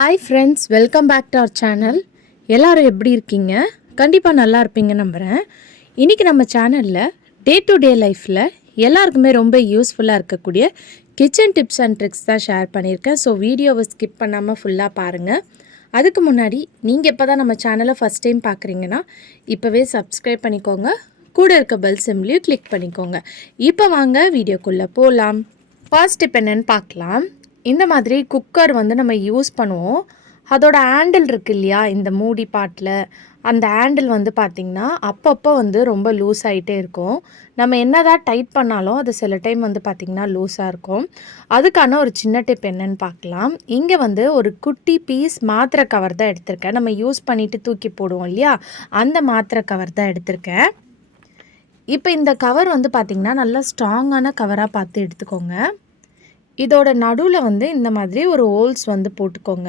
Hi friends, welcome back to our channel. எல்லோரும் எப்படி இருக்கீங்க? கண்டிப்பாக நல்லா இருப்பீங்க நம்புகிறேன். இன்றைக்கி நம்ம சேனலில் டே டு டே லைஃப்பில் எல்லாருக்குமே ரொம்ப யூஸ்ஃபுல்லாக இருக்கக்கூடிய கிச்சன் டிப்ஸ் அண்ட் ட்ரிக்ஸ் தான் ஷேர் பண்ணியிருக்கேன். ஸோ வீடியோவை ஸ்கிப் பண்ணாமல் ஃபுல்லாக பாருங்கள். அதுக்கு முன்னாடி நீங்கள் இப்போ தான் நம்ம சேனலை ஃபஸ்ட் டைம் பார்க்குறீங்கன்னா இப்போவே சப்ஸ்கிரைப் பண்ணிக்கோங்க. கூட இருக்க பெல் சிம்லையும் கிளிக் பண்ணிக்கோங்க. இப்போ வாங்க வீடியோக்குள்ளே போகலாம். ஃபர்ஸ்ட் டிப் என்னென்னு பார்க்கலாம். இந்த மாதிரி குக்கர் வந்து நம்ம யூஸ் பண்ணுவோம். அதோட ஹேண்டில் இருக்குது இல்லையா, இந்த மூடி பாட்டில் அந்த ஹேண்டில் வந்து பார்த்திங்கன்னா அப்பப்போ வந்து ரொம்ப லூஸ் ஆகிட்டே இருக்கும். நம்ம என்ன தான் டைட் பண்ணாலும் அது சில டைம் வந்து பார்த்திங்கன்னா லூஸாக இருக்கும். அதுக்கான ஒரு சின்ன டிப் என்னன்னு பார்க்கலாம். இங்கே வந்து ஒரு குட்டி பீஸ் மாத்திரை கவர் தான் எடுத்திருக்கேன். நம்ம யூஸ் பண்ணிவிட்டு தூக்கி போடுவோம் இல்லையா, அந்த மாத்திரை கவர் தான் எடுத்திருக்கேன். இப்போ இந்த கவர் வந்து பார்த்திங்கன்னா நல்லா ஸ்ட்ராங்கான கவராக பார்த்து எடுத்துக்கோங்க. இதோட நடுவில் வந்து இந்த மாதிரி ஒரு ஹோல்ஸ் வந்து போட்டுக்கோங்க.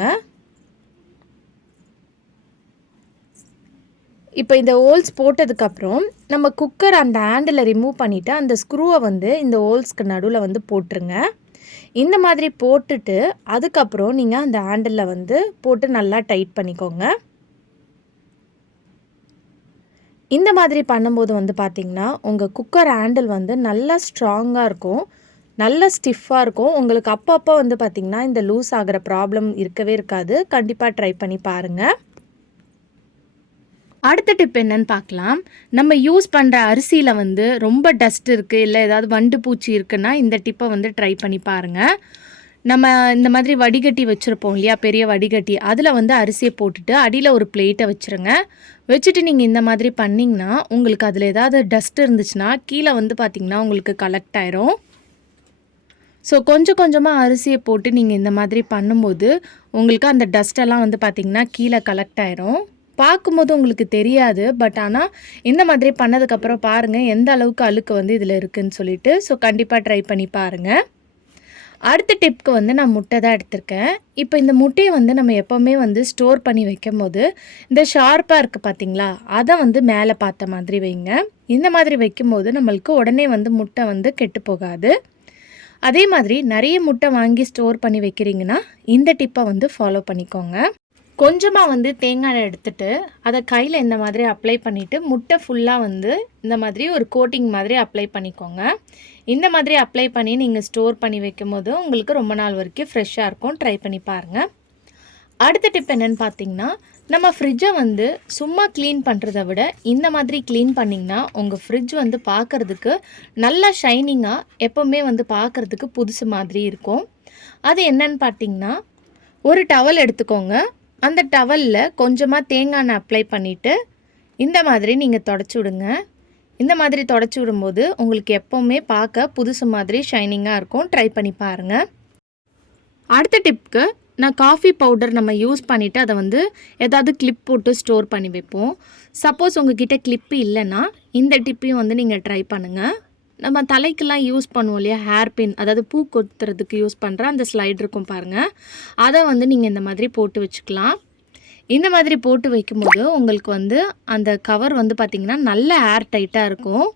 இப்போ இந்த ஹோல்ஸ் போட்டதுக்கப்புறம் நம்ம குக்கர் அந்த ஹேண்டில் ரிமூவ் பண்ணிவிட்டு அந்த ஸ்க்ரூவை வந்து இந்த ஹோல்ஸ்க்கு நடுவில் வந்து போட்டுருங்க. இந்த மாதிரி போட்டுட்டு அதுக்கப்புறம் நீங்கள் அந்த ஹேண்டில் வந்து போட்டு நல்லா டைட் பண்ணிக்கோங்க. இந்த மாதிரி பண்ணும்போது வந்து பார்த்திங்கன்னா உங்கள் குக்கர் ஹேண்டில் வந்து நல்லா ஸ்ட்ராங்காக இருக்கும், நல்ல ஸ்டிஃபாக இருக்கும். உங்களுக்கு அப்பப்போ வந்து பார்த்திங்கன்னா இந்த லூஸ் ஆகிற ப்ராப்ளம் இருக்கவே இருக்காது. கண்டிப்பாக ட்ரை பண்ணி பாருங்கள். அடுத்த டிப் என்னன்னு பார்க்கலாம். நம்ம யூஸ் பண்ணுற அரிசியில் வந்து ரொம்ப டஸ்ட் இருக்குது, இல்லை ஏதாவது வண்டு பூச்சி இருக்குன்னா இந்த டிப்பை வந்து ட்ரை பண்ணி பாருங்கள். நம்ம இந்த மாதிரி வடிகட்டி வச்சுருப்போம் இல்லையா, பெரிய வடிகட்டி, அதில் வந்து அரிசியை போட்டுட்டு அடியில் ஒரு பிளேட்டை வச்சுருங்க. வச்சுட்டு நீங்கள் இந்த மாதிரி பண்ணிங்கன்னா உங்களுக்கு அதில் ஏதாவது டஸ்ட் இருந்துச்சுன்னா கீழே வந்து பார்த்திங்கன்னா உங்களுக்கு கலெக்ட் ஆயிரும். ஸோ கொஞ்சம் கொஞ்சமாக அரிசியை போட்டு நீங்கள் இந்த மாதிரி பண்ணும்போது உங்களுக்கு அந்த டஸ்ட்டெல்லாம் வந்து பார்த்திங்கன்னா கீழே கலெக்ட் ஆயிரும். பார்க்கும்போது உங்களுக்கு தெரியாது, பட் ஆனால் இந்த மாதிரி பண்ணதுக்கப்புறம் பாருங்கள் எந்த அளவுக்கு அழுக்கு வந்து இதில் இருக்குதுன்னு சொல்லிட்டு. ஸோ கண்டிப்பாக ட்ரை பண்ணி பாருங்கள். அடுத்த டிப்க்கு வந்து நான் முட்டை தான் எடுத்திருக்கேன். இப்போ இந்த முட்டையை வந்து நம்ம எப்போவுமே வந்து ஸ்டோர் பண்ணி வைக்கும் போது இந்த ஷார்ப்பாக இருக்குது பார்த்திங்களா, அதை வந்து மேலே பார்த்த மாதிரி வைங்க. இந்த மாதிரி வைக்கும்போது நம்மளுக்கு உடனே வந்து முட்டை வந்து கெட்டு போகாது. அதே மாதிரி நிறைய முட்டை வாங்கி ஸ்டோர் பண்ணி வைக்கிறீங்கன்னா இந்த டிப்பை வந்து ஃபாலோ பண்ணிக்கோங்க. கொஞ்சமாக வந்து தேங்காய் எடுத்துகிட்டு அதை கையில் இந்த மாதிரி அப்ளை பண்ணிவிட்டு முட்டை ஃபுல்லாக வந்து இந்த மாதிரி ஒரு கோட்டிங் மாதிரி அப்ளை பண்ணிக்கோங்க. இந்த மாதிரி அப்ளை பண்ணி நீங்கள் ஸ்டோர் பண்ணி வைக்கும் போது உங்களுக்கு ரொம்ப நாள் வரைக்கும் ஃப்ரெஷ்ஷாக இருக்கும். ட்ரை பண்ணி பாருங்கள். அடுத்த டிப் என்னென்னு பார்த்தீங்கன்னா, நம்ம ஃப்ரிட்ஜை வந்து சும்மா க்ளீன் பண்ணுறத விட இந்த மாதிரி க்ளீன் பண்ணிங்கன்னா உங்கள் ஃப்ரிட்ஜ் வந்து பார்க்குறதுக்கு நல்லா ஷைனிங்காக எப்போவுமே வந்து பார்க்குறதுக்கு புதுசு மாதிரி இருக்கும். அது என்னன்னு பார்த்தீங்கன்னா, ஒரு டவல் எடுத்துக்கோங்க. அந்த டவலில் கொஞ்சமாக தேங்காய் எண்ணெய் அப்ளை பண்ணிவிட்டு இந்த மாதிரி நீங்கள் தொடச்சி விடுங்க. இந்த மாதிரி தொடச்சி விடும்போது உங்களுக்கு எப்போவுமே பார்க்க புதுசு மாதிரி ஷைனிங்காக இருக்கும். ட்ரை பண்ணி பாருங்கள். அடுத்த டிப்க்கு நான் காஃபி பவுடர் நம்ம யூஸ் பண்ணிவிட்டு அதை வந்து ஏதாவது கிளிப் போட்டு ஸ்டோர் பண்ணி வைப்போம். சப்போஸ் உங்ககிட்ட கிளிப்பு இல்லைன்னா இந்த டிப்பையும் வந்து நீங்கள் ட்ரை பண்ணுங்கள். நம்ம தலைக்கெல்லாம் யூஸ் பண்ணுவோம் இல்லையா, ஹேர் பின், அதாவது பூ கொத்துறதுக்கு யூஸ் பண்ணுற அந்த ஸ்லைட் இருக்கும் பாருங்கள், அதை வந்து நீங்கள் இந்த மாதிரி போட்டு வச்சுக்கலாம். இந்த மாதிரி போட்டு வைக்கும்போது உங்களுக்கு வந்து அந்த கவர் வந்து பார்த்திங்கன்னா நல்ல ஏர் டைட்டாக இருக்கும்.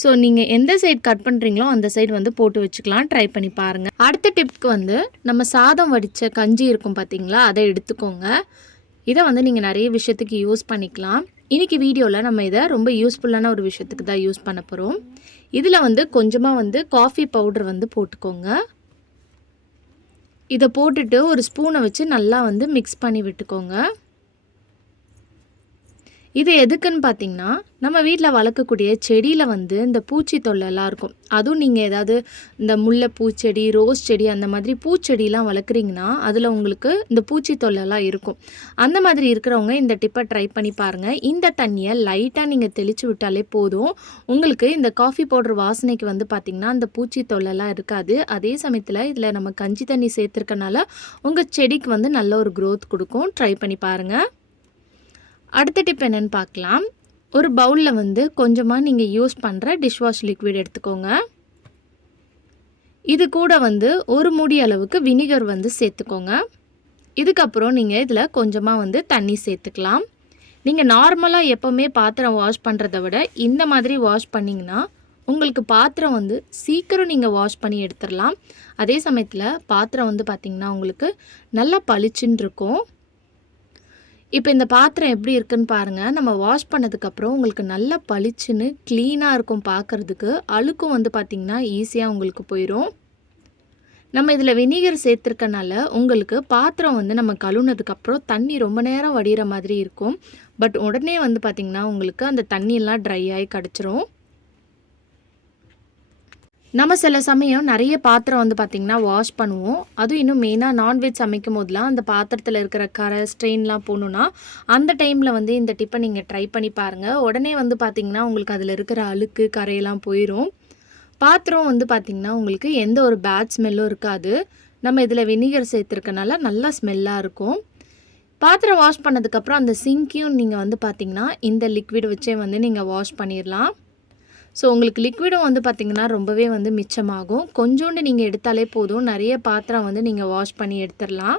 ஸோ நீங்கள் எந்த சைடு கட் பண்ணுறீங்களோ அந்த சைடு வந்து போட்டு வச்சுக்கலாம். ட்ரை பண்ணி பாருங்கள். அடுத்த டிப்க்கு வந்து நம்ம சாதம் வடித்த கஞ்சி இருக்கும் பார்த்தீங்களா, அதை எடுத்துக்கோங்க. இதை வந்து நீங்கள் நிறைய விஷயத்துக்கு யூஸ் பண்ணிக்கலாம். இன்றைக்கி வீடியோவில் நம்ம இதை ரொம்ப யூஸ்ஃபுல்லான ஒரு விஷயத்துக்கு தான் யூஸ் பண்ண போகிறோம். இதில் வந்து கொஞ்சமாக வந்து காஃபி பவுடர் வந்து போட்டுக்கோங்க. இதை போட்டுட்டு ஒரு ஸ்பூனை வச்சு நல்லா வந்து மிக்ஸ் பண்ணி விட்டுக்கோங்க. இது எதுக்குன்னு பார்த்தீங்கன்னா, நம்ம வீட்டில் வளர்க்கக்கூடிய செடியில் வந்து இந்த பூச்சி தொல்லைலாம் இருக்கும். அதுவும் நீங்கள் ஏதாவது இந்த முல்லை பூச்செடி, ரோஸ் செடி அந்த மாதிரி பூச்செடிலாம் வளர்க்குறீங்கன்னா அதில் உங்களுக்கு இந்த பூச்சி தொல்லைலாம் இருக்கும். அந்த மாதிரி இருக்கிறவங்க இந்த டிப்பை ட்ரை பண்ணி பாருங்கள். இந்த தண்ணியை லைட்டாக நீங்கள் தெளித்து விட்டாலே போதும். உங்களுக்கு இந்த காஃபி பவுடர் வாசனைக்கு வந்து பார்த்திங்கன்னா அந்த பூச்சி தொல்லைலாம் இருக்காது. அதே சமயத்தில் இதில் நம்ம கஞ்சி தண்ணி சேர்த்துருக்கனால உங்கள் செடிக்கு வந்து நல்ல ஒரு க்ரோத் கொடுக்கும். ட்ரை பண்ணி பாருங்கள். அடுத்த டிப் என்னென்னு பார்க்கலாம். ஒரு பவுலில் வந்து கொஞ்சமாக நீங்கள் யூஸ் பண்ணுற டிஷ்வாஷ் லிக்விட் எடுத்துக்கோங்க. இது கூட வந்து ஒரு மூடி அளவுக்கு வினிகர் வந்து சேர்த்துக்கோங்க. இதுக்கப்புறம் நீங்கள் இதில் கொஞ்சமாக வந்து தண்ணி சேர்த்துக்கலாம். நீங்கள் நார்மலாக எப்போவுமே பாத்திரம் வாஷ் பண்ணுறத விட இந்த மாதிரி வாஷ் பண்ணிங்கன்னா உங்களுக்கு பாத்திரம் வந்து சீக்கிரம் நீங்கள் வாஷ் பண்ணி எடுத்துடலாம். அதே சமயத்தில் பாத்திரம் வந்து பார்த்திங்கன்னா உங்களுக்கு நல்லா பளிச்சுன்னு இருக்கும். இப்போ இந்த பாத்திரம் எப்படி இருக்குன்னு பாருங்கள். நம்ம வாஷ் பண்ணதுக்கப்புறம் உங்களுக்கு நல்லா பளிச்சுன்னு க்ளீனாக இருக்கும் பார்க்குறதுக்கு. அழுக்கும் வந்து பார்த்திங்கன்னா ஈஸியாக உங்களுக்கு போயிடும். நம்ம இதில் வினிகர் சேர்த்துருக்கனால உங்களுக்கு பாத்திரம் வந்து நம்ம கழுவுனதுக்கப்புறம் தண்ணி ரொம்ப நேரம் வடிகிற மாதிரி இருக்கும். பட் உடனே வந்து பார்த்திங்கன்னா உங்களுக்கு அந்த தண்ணியெல்லாம் ட்ரை ஆகி கிடச்சிரும். நம்ம சில சமயம் நிறைய பாத்திரம் வந்து பார்த்திங்கன்னா வாஷ் பண்ணுவோம். அதுவும் இன்னும் மெயினாக நான்வெஜ் சமைக்கும் போதெல்லாம் அந்த பாத்திரத்தில் இருக்கிற கரை ஸ்ட்ரெயின்லாம் போகணுன்னா அந்த டைமில் வந்து இந்த டிப்பை நீங்கள் ட்ரை பண்ணி பாருங்கள். உடனே வந்து பார்த்திங்கன்னா உங்களுக்கு அதில் இருக்கிற அழுக்கு கரையெல்லாம் போயிடும். பாத்திரம் வந்து பார்த்திங்கன்னா உங்களுக்கு எந்த ஒரு பேட் ஸ்மெல்லும் இருக்காது. நம்ம இதில் வினிகர் சேர்த்துருக்கனால நல்லா ஸ்மெல்லாக இருக்கும். பாத்திரம் வாஷ் பண்ணதுக்கப்புறம் அந்த சிங்கையும் நீங்கள் வந்து பார்த்திங்கன்னா இந்த லிக்விட் வச்சே வந்து நீங்கள் வாஷ் பண்ணிடலாம். ஸோ உங்களுக்கு லிக்விடும் வந்து பார்த்திங்கன்னா ரொம்பவே வந்து மிச்சமாகும். கொஞ்சோண்டு நீங்கள் எடுத்தாலே போதும், நிறைய பாத்திரம் வந்து நீங்கள் வாஷ் பண்ணி எடுத்துடலாம்.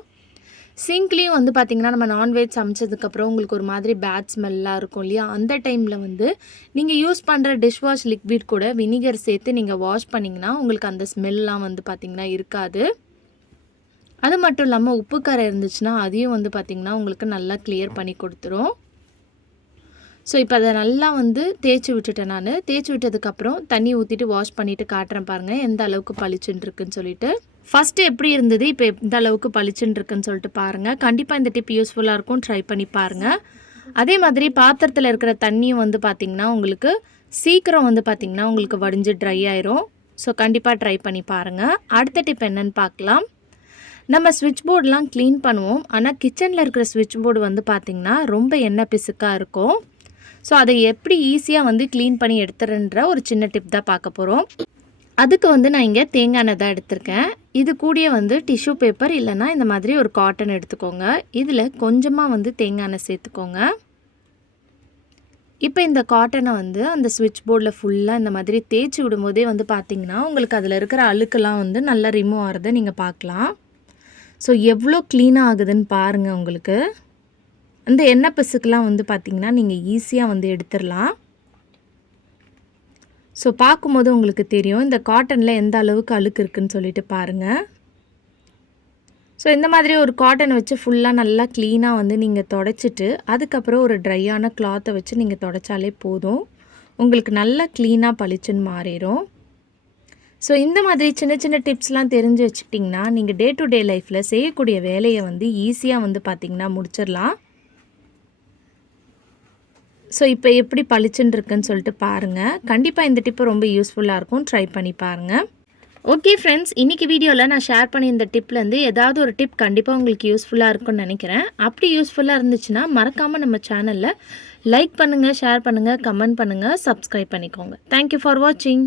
சிங்க்லேயும் வந்து பார்த்திங்கன்னா நம்ம நான்வெஜ் சமைச்சதுக்கப்புறம் உங்களுக்கு ஒரு மாதிரி பேட் ஸ்மெல்லாக இருக்கும் இல்லையா, அந்த டைமில் வந்து நீங்கள் யூஸ் பண்ணுற டிஷ்வாஷ் லிக்விட் கூட வினிகர் சேர்த்து நீங்கள் வாஷ் பண்ணிங்கன்னா உங்களுக்கு அந்த ஸ்மெல்லாம் வந்து பார்த்திங்கன்னா இருக்காது. அது மட்டும் இல்லாமல் உப்பு கரை இருந்துச்சுன்னா அதையும் வந்து பார்த்திங்கன்னா உங்களுக்கு நல்லா கிளியர் பண்ணி கொடுத்துரும். ஸோ இப்போ அதை நல்லா வந்து தேய்ச்சி விட்டுட்டேன். நான் தேய்ச்சி விட்டதுக்கப்புறம் தண்ணி ஊற்றிட்டு வாஷ் பண்ணிவிட்டு காட்டுறேன் பாருங்கள் எந்த அளவுக்கு பளிச்சுன்னு இருக்குன்னு சொல்லிட்டு. ஃபஸ்ட்டு எப்படி இருந்தது, இப்போ எந்த அளவுக்கு பளிச்சுன்னு இருக்குன்னு சொல்லிட்டு பாருங்கள். கண்டிப்பாக இந்த டிப் யூஸ்ஃபுல்லாக இருக்கும், ட்ரை பண்ணி பாருங்கள். அதே மாதிரி பாத்திரத்தில் இருக்கிற தண்ணியும் வந்து பார்த்திங்கன்னா உங்களுக்கு சீக்கிரம் வந்து பார்த்திங்கன்னா உங்களுக்கு வடிஞ்சு ட்ரை ஆயிரும். ஸோ கண்டிப்பாக ட்ரை பண்ணி பாருங்கள். அடுத்த டிப் என்னன்னு பார்க்கலாம். நம்ம ஸ்விட்ச் போர்டெலாம் க்ளீன் பண்ணுவோம், ஆனால் கிச்சனில் இருக்கிற ஸ்விட்ச் போர்டு வந்து பார்த்திங்கன்னா ரொம்ப எண்ணெய் பிசுக்காக இருக்கும். ஸோ அதை எப்படி ஈஸியாக வந்து க்ளீன் பண்ணி எடுத்துறன்ற ஒரு சின்ன டிப் தான் பார்க்க போகிறோம். அதுக்கு வந்து நான் இங்கே தேங்காய் எண்ணெய் தான் எடுத்திருக்கேன். இது கூடயே வந்து டிஷ்யூ பேப்பர் இல்லைன்னா இந்த மாதிரி ஒரு காட்டன் எடுத்துக்கோங்க. இதில் கொஞ்சமாக வந்து தேங்காய் எண்ணெய் சேர்த்துக்கோங்க. இப்போ இந்த காட்டனை வந்து அந்த ஸ்விட்ச் போர்டில் ஃபுல்லாக இந்த மாதிரி தேய்ச்சி விடும்போதே வந்து பார்த்திங்கன்னா உங்களுக்கு அதில் இருக்கிற அழுக்கெல்லாம் வந்து நல்லா ரிமூவ் ஆகிறத நீங்கள் பார்க்கலாம். ஸோ எவ்வளோ க்ளீனாக ஆகுதுன்னு பாருங்கள். உங்களுக்கு அந்த எண்ணெய் பிசுக்கெலாம் வந்து பார்த்திங்கன்னா நீங்கள் ஈஸியாக வந்து எடுத்துடலாம். ஸோ பார்க்கும்போது உங்களுக்கு தெரியும் இந்த காட்டனில் எந்த அளவுக்கு அழுக்கு இருக்குதுன்னு சொல்லிட்டு பாருங்கள். ஸோ இந்த மாதிரி ஒரு காட்டனை வச்சு ஃபுல்லாக நல்லா க்ளீனாக வந்து நீங்கள் தொடச்சிட்டு அதுக்கப்புறம் ஒரு ட்ரையான கிளாத்தை வச்சு நீங்கள் தொடச்சாலே போதும், உங்களுக்கு நல்லா க்ளீனாக பளிச்சுன்னு மாறிடும். ஸோ இந்த மாதிரி சின்ன சின்ன டிப்ஸ்லாம் தெரிஞ்சு வச்சுக்கிட்டிங்கன்னா நீங்கள் டே டு டே லைஃப்பில் செய்யக்கூடிய வேலையை வந்து ஈஸியாக வந்து பார்த்திங்கன்னா முடிச்சிடலாம். ஸோ இப்போ எப்படி பளிச்சுன்னு இருக்குன்னு சொல்லிட்டு பாருங்கள். கண்டிப்பாக இந்த டிப்பு ரொம்ப யூஸ்ஃபுல்லாக இருக்கும், ட்ரை பண்ணி பாருங்கள். ஓகே ஃப்ரெண்ட்ஸ், இன்றைக்கி வீடியோவில் நான் ஷேர் பண்ணி இந்த டிப்லேருந்து ஏதாவது ஒரு டிப் கண்டிப்பாக உங்களுக்கு யூஸ்ஃபுல்லாக இருக்கும்னு நினைக்கிறேன். அப்படி யூஸ்ஃபுல்லாக இருந்துச்சுன்னா மறக்காமல் நம்ம சேனலில் லைக் பண்ணுங்கள், ஷேர் பண்ணுங்கள், கமெண்ட் பண்ணுங்கள், சப்ஸ்கிரைப் பண்ணிக்கோங்க. தேங்க்யூ ஃபார் வாட்சிங்.